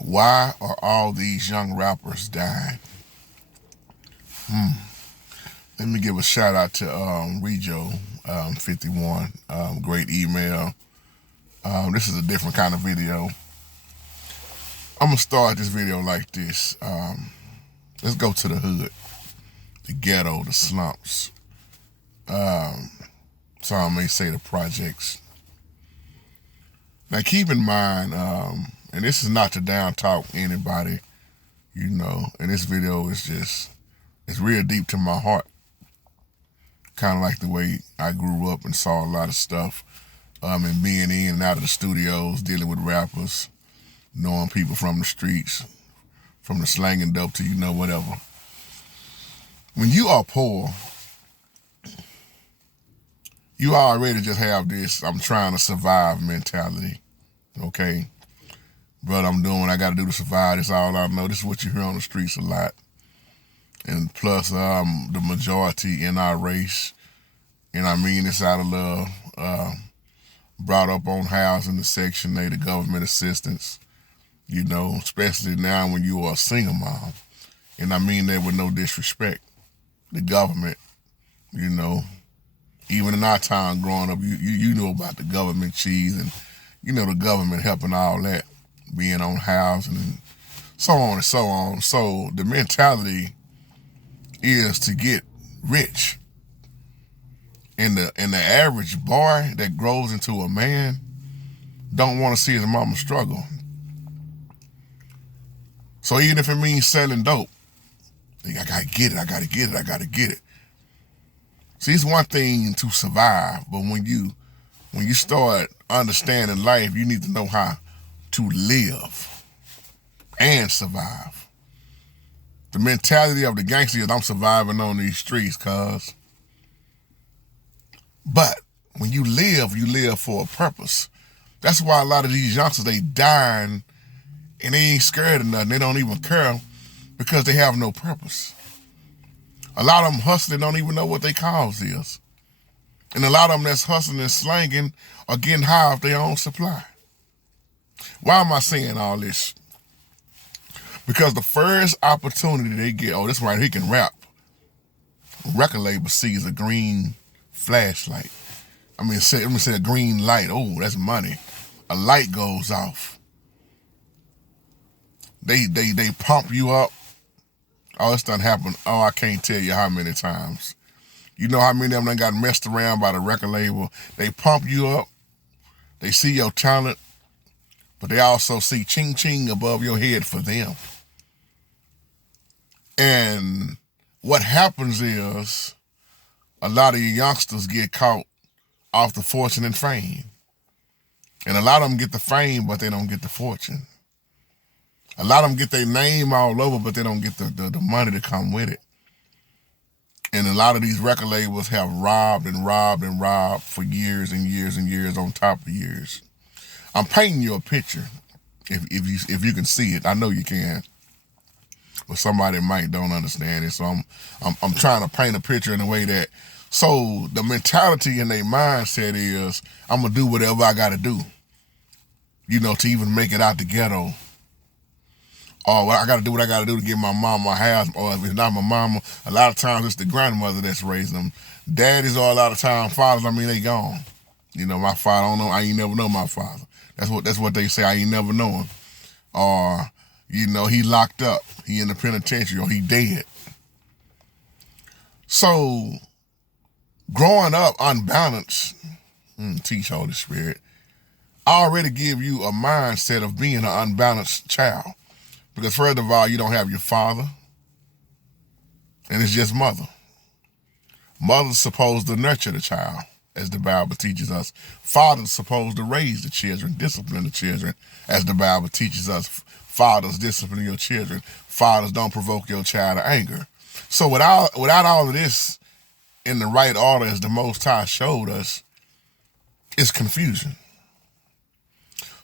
Why are all these young rappers dying? Let me give a shout out to Rejo 51. Great email. This is a different kind of video. I'm gonna start this video like this. Let's go to the hood, the ghetto, the slumps. Some may say the projects. Now keep in mind, and this is not to down talk anybody, and this video is it's real deep to my heart. Kind of like the way I grew up and saw a lot of stuff, and being in and out of the studios, dealing with rappers, knowing people from the streets, from the slanging dope to whatever. When you are poor, you already just have this I'm trying to survive mentality, okay? Brother, I'm doing what I got to do to survive. That's all I know. This is what you hear on the streets a lot. And plus, the majority in our race, and I mean this out of love, brought up on housing, the Section 8, the government assistance, especially now when you are a single mom. And I mean that with no disrespect. The government, even in our time growing up, you know about the government cheese and, the government helping all that, being on housing and so on and so on. So the mentality is to get rich. And the average boy that grows into a man don't want to see his mama struggle. So even if it means selling dope, I gotta get it, I gotta get it, I gotta get it. See, it's one thing to survive, but when you start understanding life, you need to know how to live and survive. The mentality of the gangster is I'm surviving on these streets, cuz. But when you live for a purpose. That's why a lot of these youngsters, they dying and they ain't scared of nothing. They don't even care because they have no purpose. A lot of them hustling don't even know what their cause is. And a lot of them that's hustling and slanging are getting high off their own supply. Why am I saying all this? Because the first opportunity they get, oh, this right, he can rap. Record label sees a green flashlight. Let me say a green light. Oh, that's money. A light goes off. They pump you up. Oh, it's done happened. Oh, I can't tell you how many times. You know how many of them done got messed around by the record label? They pump you up. They see your talent, but they also see ching ching above your head for them. And what happens is a lot of you youngsters get caught off the fortune and fame. And a lot of them get the fame, but they don't get the fortune. A lot of them get their name all over, but they don't get the money to come with it. And a lot of these record labels have robbed and robbed and robbed for years and years and years on top of years. I'm painting you a picture, if you can see it. I know you can, but somebody might don't understand it. So I'm trying to paint a picture in a way that, so the mentality in their mindset is, I'm gonna do whatever I gotta do, to even make it out the ghetto. Or I got to do what I got to do to get my mom my house. Or if it's not my mama, a lot of times it's the grandmother that's raising them. Daddies are a lot of times fathers. I mean, they gone. My father, I don't know. I ain't never know my father. That's what they say. I ain't never know him. Or, he locked up. He in the penitentiary or he dead. So, growing up unbalanced, teach Holy Spirit, I already give you a mindset of being an unbalanced child. Because first of all, you don't have your father, and it's just mother. Mother's supposed to nurture the child, as the Bible teaches us. Father's supposed to raise the children, discipline the children, as the Bible teaches us. Fathers discipline your children. Fathers don't provoke your child to anger. So without all of this in the right order, as the Most High showed us, it's confusion.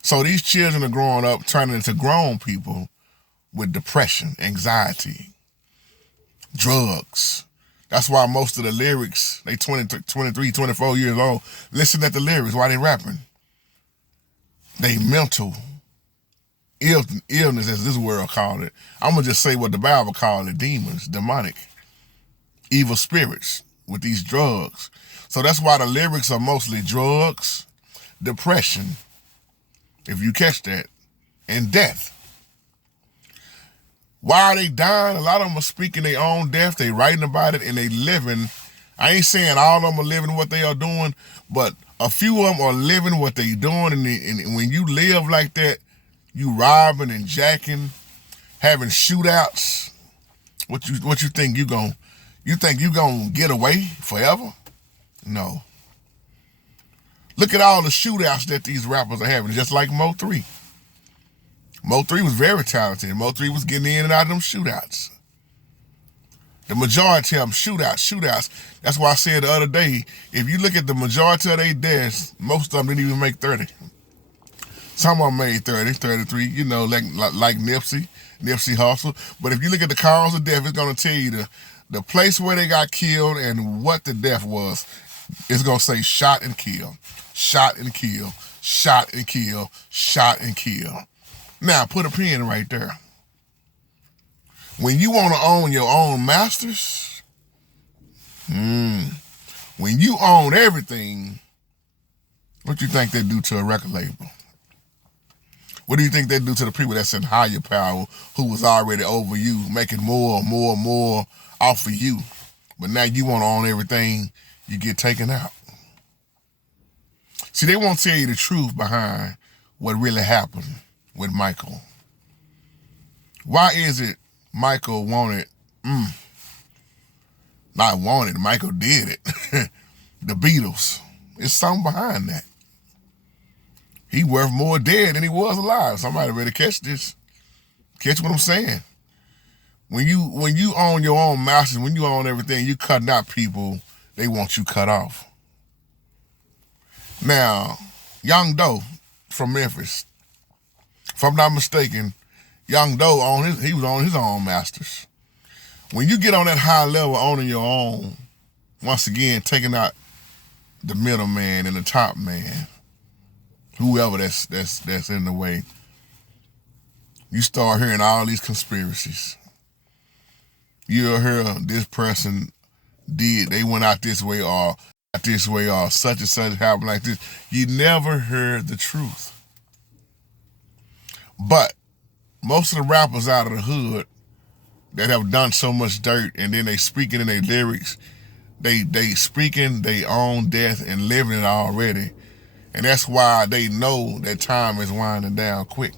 So these children are growing up, turning into grown people with depression, anxiety, drugs. That's why most of the lyrics, they 23, 24 years old, listen at the lyrics while they rapping. They mental illness, as this world called it. I'm going to just say what the Bible called it: demons, demonic, evil spirits with these drugs. So that's why the lyrics are mostly drugs, depression, if you catch that, and death. Why are they dying? A lot of them are speaking their own death. They writing about it and they living. I ain't saying all of them are living what they are doing, but a few of them are living what they doing. And when you live like that, you robbing and jacking, having shootouts. What you think you gonna get away forever? No. Look at all the shootouts that these rappers are having, just like Mo 3. Mo 3 was very talented. Mo 3 was getting in and out of them shootouts. The majority of them shootouts. That's why I said the other day, if you look at the majority of their deaths, most of them didn't even make 30. Some of them made 30, 33, like Nipsey Hussle. But if you look at the cause of death, it's going to tell you the place where they got killed and what the death was. It's going to say shot and kill, shot and kill, shot and kill, shot and kill. Now, put a pin right there. When you want to own your own masters, when you own everything, what you think they do to a record label? What do you think they do to the people that's in higher power who was already over you, making more off of you? But now you want to own everything, you get taken out. See, they won't tell you the truth behind what really happened with Michael. Why is it Michael wanted, not wanted, Michael did it. The Beatles. There's something behind that. He worth more dead than he was alive. Somebody better catch this. Catch what I'm saying. When you own your own masters, when you own everything, you cutting out people, they want you cut off. Now, Young Doe from Memphis, if I'm not mistaken, Young Doe he was on his own masters. When you get on that high level owning your own, once again taking out the middleman and the top man, whoever that's in the way, you start hearing all these conspiracies. You'll hear this person they went out this way or such and such happened like this. You never heard the truth. But most of the rappers out of the hood that have done so much dirt and then they speaking in their lyrics, they speaking their own death and living it already. And that's why they know that time is winding down quick.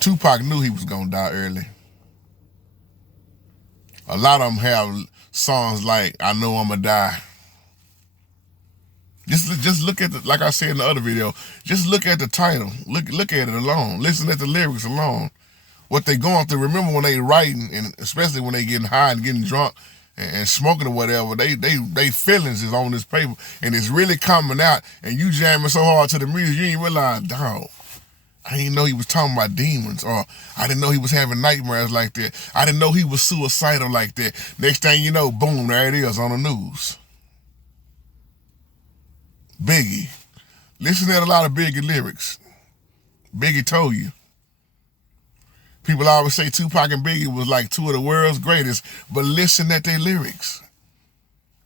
Tupac knew he was gonna die early. A lot of them have songs like "I Know I'ma Die." Just look at like I said in the other video. Just look at the title. Look at it alone. Listen at the lyrics alone. What they going through. Remember when they writing, and especially when they getting high and getting drunk and smoking or whatever, they feelings is on this paper and it's really coming out. And you jamming so hard to the music, you ain't realize, dog, I didn't know he was talking about demons, or I didn't know he was having nightmares like that. I didn't know he was suicidal like that. Next thing you know, boom, there it is on the news. Biggie. Listen to a lot of Biggie lyrics. Biggie told you. People always say Tupac and Biggie was like two of the world's greatest, but listen at their lyrics.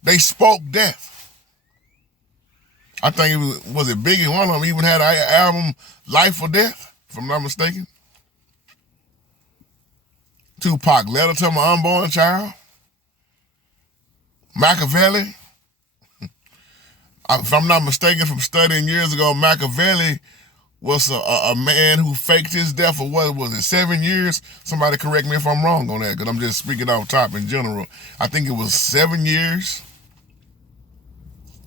They spoke death. I think was it Biggie, one of them even had an album, Life or Death, if I'm not mistaken. Tupac, Letter to My Unborn Child. Machiavelli. If I'm not mistaken from studying years ago, Machiavelli was a man who faked his death for what was it, 7 years? Somebody correct me if I'm wrong on that, because I'm just speaking off top in general. I think it was 7 years.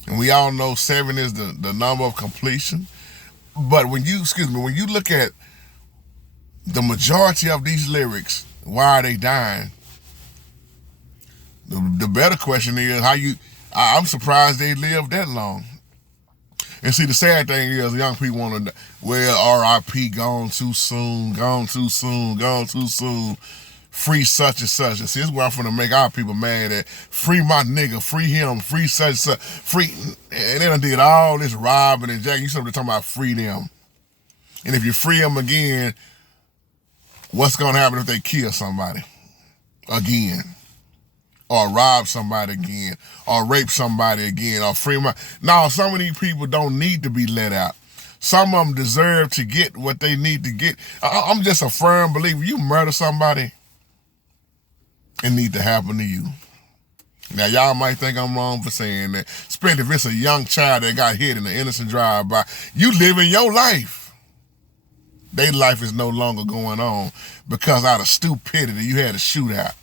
And we all know 7 is the number of completion. But when you look at the majority of these lyrics, why are they dying? The better question is I'm surprised they lived that long. And see, the sad thing is young people want to, well, R.I.P. gone too soon, free such and such. And see, this is where I'm finna make our people mad at. Free my nigga, free him, free such and such, free. And they done did all this robbing and jacking. You something talking about free them. And if you free them again, What's going to happen if they kill somebody again? Or rob somebody again? Or rape somebody again? Or free money? No, some of these people don't need to be let out. Some of them deserve to get what they need to get. I'm just a firm believer. You murder somebody, it need to happen to you. Now, y'all might think I'm wrong for saying that, especially if it's a young child that got hit in an innocent drive-by. You living your life. Their life is no longer going on because out of stupidity, you had a shootout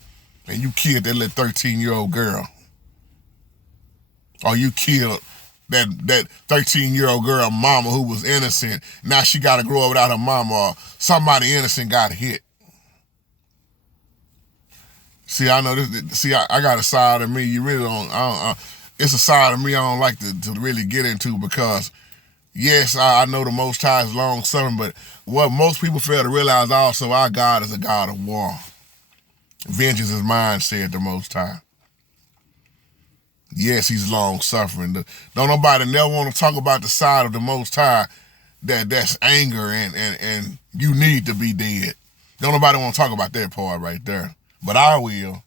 and you killed that little 13-year-old girl. Or you killed that 13-year-old girl mama who was innocent. Now she got to grow up without her mama, or somebody innocent got hit. See, I know this. See, I got a side of me you really don't. It's a side of me I don't like to really get into because, yes, I know the Most High is long suffering, but what most people fail to realize also, our God is a God of war. Vengeance is mine, said the Most High. Yes, he's long suffering. Don't nobody never want to talk about the side of the Most High that's anger and you need to be dead. Don't nobody want to talk about that part right there. But I will.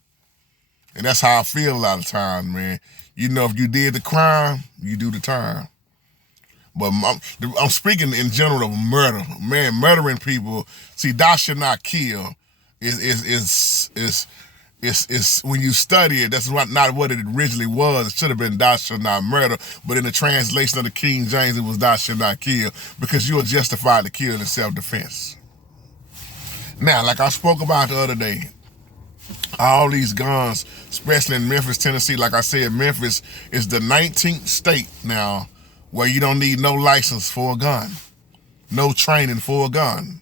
And that's how I feel a lot of times, man. You know, if you did the crime, you do the time. But I'm speaking in general of murder. Man, murdering people, see, thou shalt not kill is when you study it, that's not what it originally was. It should have been thou shalt not murder. But in the translation of the King James, it was thou shalt not kill because you are justified to kill in self-defense. Now, like I spoke about the other day, all these guns, especially in Memphis, Tennessee, like I said, Memphis is the 19th state now where you don't need no license for a gun, no training for a gun.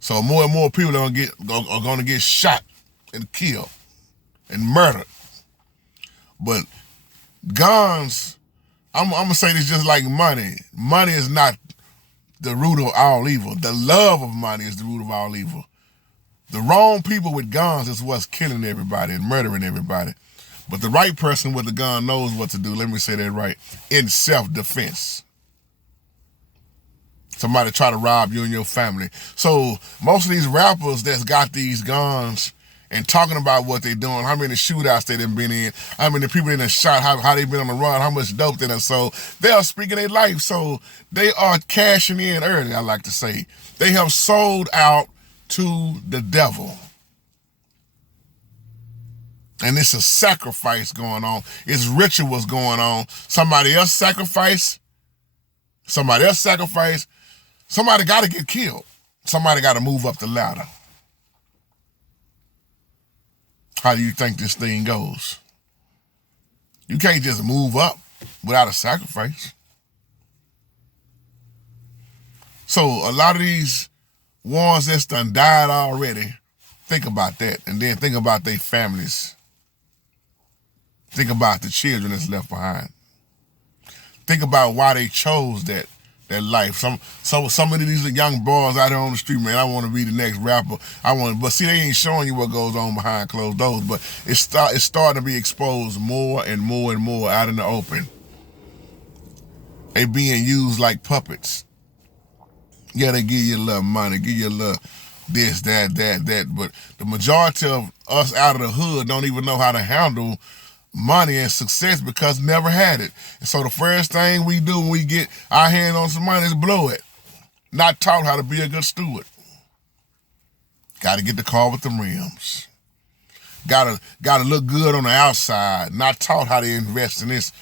So more and more people are going to get shot and killed and murdered. But guns, I'm going to say this just like money. Money is not the root of all evil. The love of money is the root of all evil. The wrong people with guns is what's killing everybody and murdering everybody. But the right person with the gun knows what to do. Let me say that right. In self-defense. Somebody try to rob you and your family. So most of these rappers that's got these guns and talking about what they're doing, how many shootouts they done been in, how many people they done shot, how they been on the run, how much dope they done sold, they are speaking their life. So they are cashing in early, I like to say. They have sold out to the devil. And it's a sacrifice going on. It's rituals going on. Somebody else sacrifice. Somebody got to get killed. Somebody got to move up the ladder. How do you think this thing goes? You can't just move up without a sacrifice. So a lot of these ones that's done died already, think about that. And then think about their families. Think about the children that's left behind. Think about why they chose that life. Some of these young boys out there on the street, man, I want to be the next rapper. But see, they ain't showing you what goes on behind closed doors. But it's starting to be exposed more and more and more out in the open. They being used like puppets. Yeah, they give you a little money, give you a little this, that, but the majority of us out of the hood don't even know how to handle money and success because never had it. And so the first thing we do when we get our hands on some money is blow it. Not taught how to be a good steward. Got to get the car with the rims. Got to look good on the outside. Not taught how to invest in this,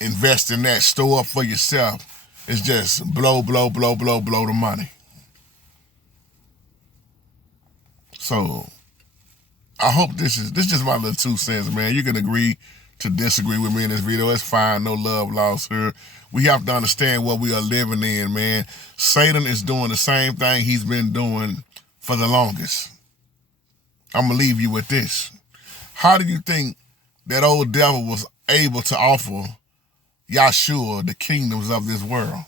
invest in that, store up for yourself. It's just blow the money. So I hope this is just my little 2 cents, man. You can agree to disagree with me in this video. It's fine. No love lost here. We have to understand what we are living in, man. Satan is doing the same thing he's been doing for the longest. I'm going to leave you with this. How do you think that old devil was able to offer Yahshua the kingdoms of this world?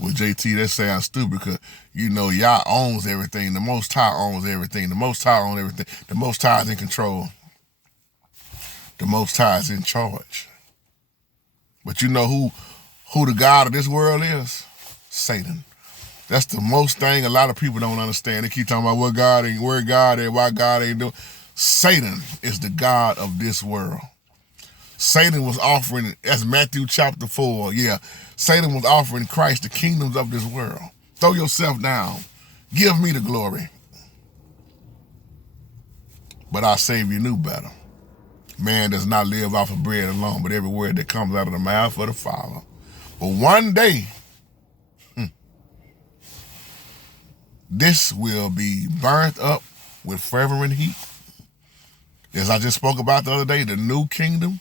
Well, JT, that sounds stupid because, you know, Yah owns everything. The Most High owns everything. The Most High owns everything. The Most High is in control. The Most High is in charge. But you know who the God of this world is? Satan. That's the most thing a lot of people don't understand. They keep talking about what God ain't, where God ain't, why God ain't doing. Satan is the God of this world. Satan was offering, that's Matthew chapter 4, yeah. Satan was offering Christ the kingdoms of this world. Throw yourself down. Give me the glory. But our Savior knew better. Man does not live off of bread alone, but every word that comes out of the mouth of the Father. But one day, this will be burnt up with fervent heat. As I just spoke about the other day, the new kingdom,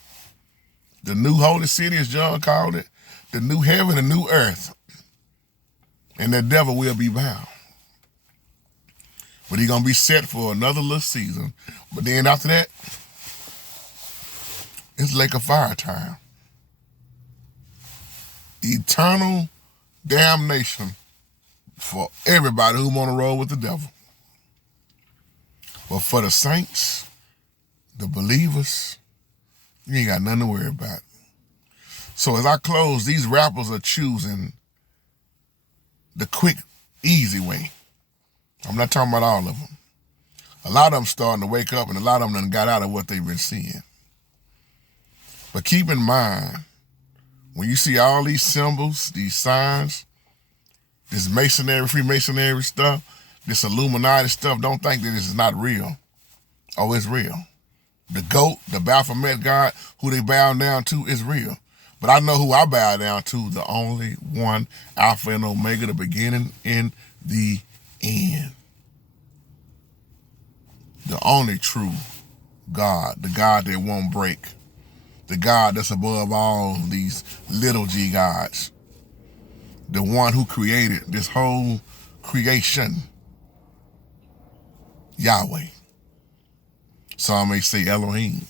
the new holy city, as John called it, the new heaven, the new earth. And the devil will be bound. But he's going to be set for another little season. But then after that, it's lake of fire time. Eternal damnation for everybody who want to roll with the devil. But for the saints, the believers, you ain't got nothing to worry about. So as I close, these rappers are choosing the quick, easy way. I'm not talking about all of them. A lot of them starting to wake up, and a lot of them done got out of what they've been seeing. But keep in mind, when you see all these symbols, these signs, this masonry, Freemasonry stuff, this Illuminati stuff, don't think that this is not real. Oh, it's real. The GOAT, the Baphomet God, who they bow down to, is real. But I know who I bow down to, the only one, Alpha and Omega, the beginning and the end. The only true God, the God that won't break, the God that's above all these little g gods, the one who created this whole creation, Yahweh. Some may say Elohim.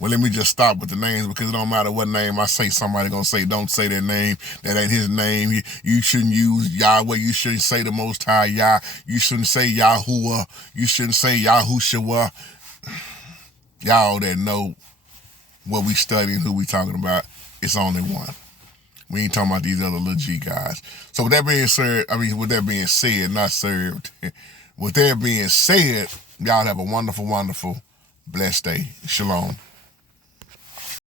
Well, let me just stop with the names, because it don't matter what name I say, somebody gonna say, don't say that name. That ain't his name. You shouldn't use Yahweh. You shouldn't say the Most High Yah. You shouldn't say Yahuwah. You shouldn't say Yahushua. Y'all that know what we studying, who we talking about, it's only one. We ain't talking about these other little G guys. So with that being said, with that being said, not served. With that being said, y'all have a wonderful, wonderful, blessed day. Shalom.